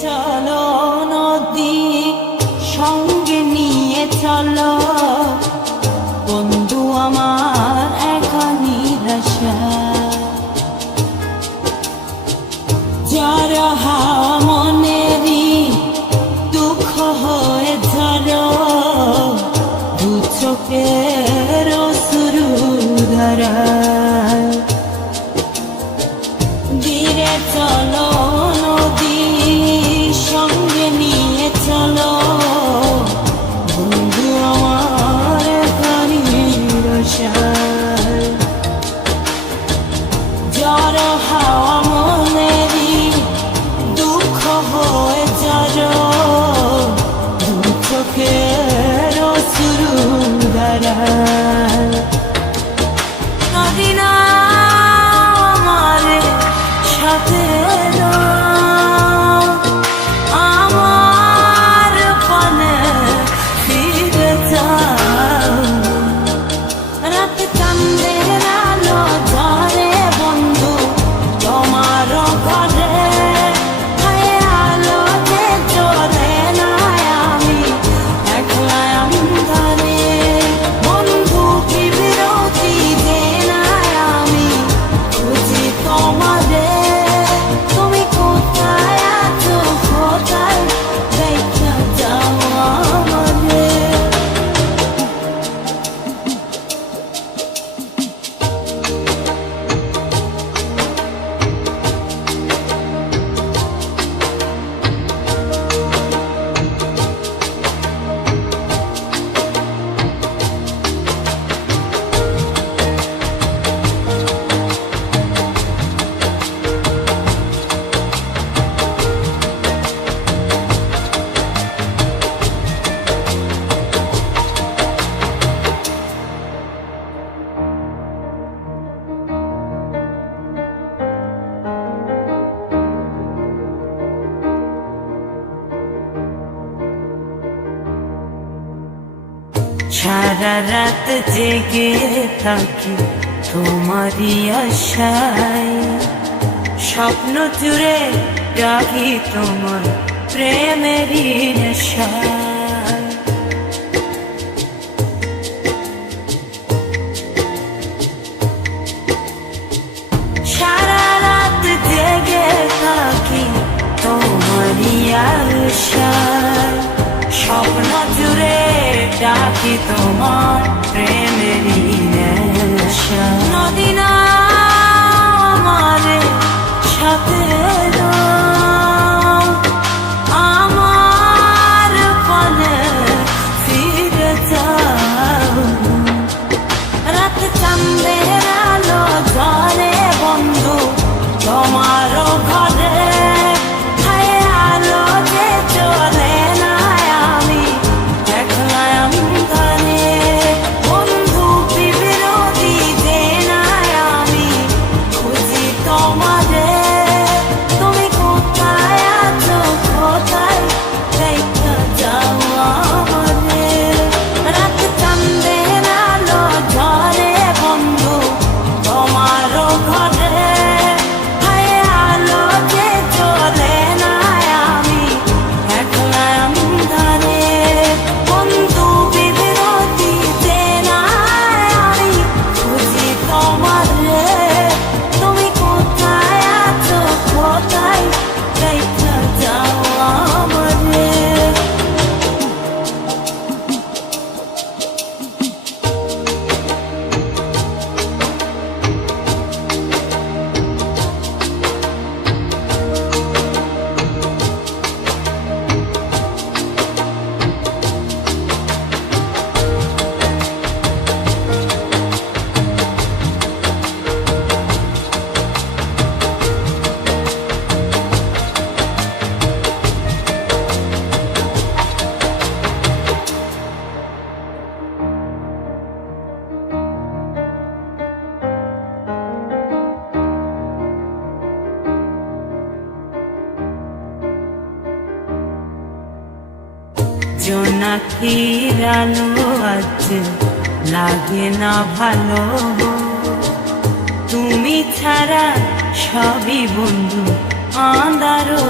চলো নদী সঙ্গে নিয়ে চলো বন্ধু আমার একা নিরাশা যারা হাওয়া মনেরই দুঃখ হয়ে ঝরো দু চোখের অশ্রু ধারা ধীরে চলো নদী সঙ্গে নিয়ে চলো বন্ধু আমার নিরাশা যারা হাওয়া মনেরই দুঃখ হয়ে যারো দু চোখের অশ্রু ধারা নদী না আমার সাথে আমার পানে ফিরে যাও রাত চাঁদের আলো ঝরে বন্ধু তোমার ঘরে আলো যে জ্বলে না আমি একলা অন্ধকারে বন্ধু কি বিরতি দে না আমি খুঁজি তোমারে তুমি কোথায় আছো কোথায় দেখা যাও আমারে সারা রাত জেগে থাকি তোমারই আশায় স্বপ্ন জুড়ে রাখি তোমার প্রেমেরই নেশায় সারা রাত জেগে থাকি তোমারই আশায় স্বপ্ন জুড়ে ডাকি তোমার প্রেমেরই নেশা নদী না আমার সাথে আমার পানে ফিরে যাও রাত চাঁদের আলো ঝরে বন্ধু তোমার ঘরে আলো যে চলে না আমি একলা অন্ধকারে বন্ধু কি বিরতি দে না আমি খুঁজি তোমারে তুমি কোথায় আছো কোথায় দেখা যাও আমারে রাত চাঁদের আলো ঝরে বন্ধু তোমার ঘরে আলো যে চলে না আমি একলা অন্ধকারে বন্ধু বিরতি দে না আমি খুঁজি তোমারে তুমি কোথায় আছো কোথায় দেখা যাও আমারে জোনাকির আলো আজ লাগে না ভালো, তুমি ছাড়া সবই বন্ধু আঁধারো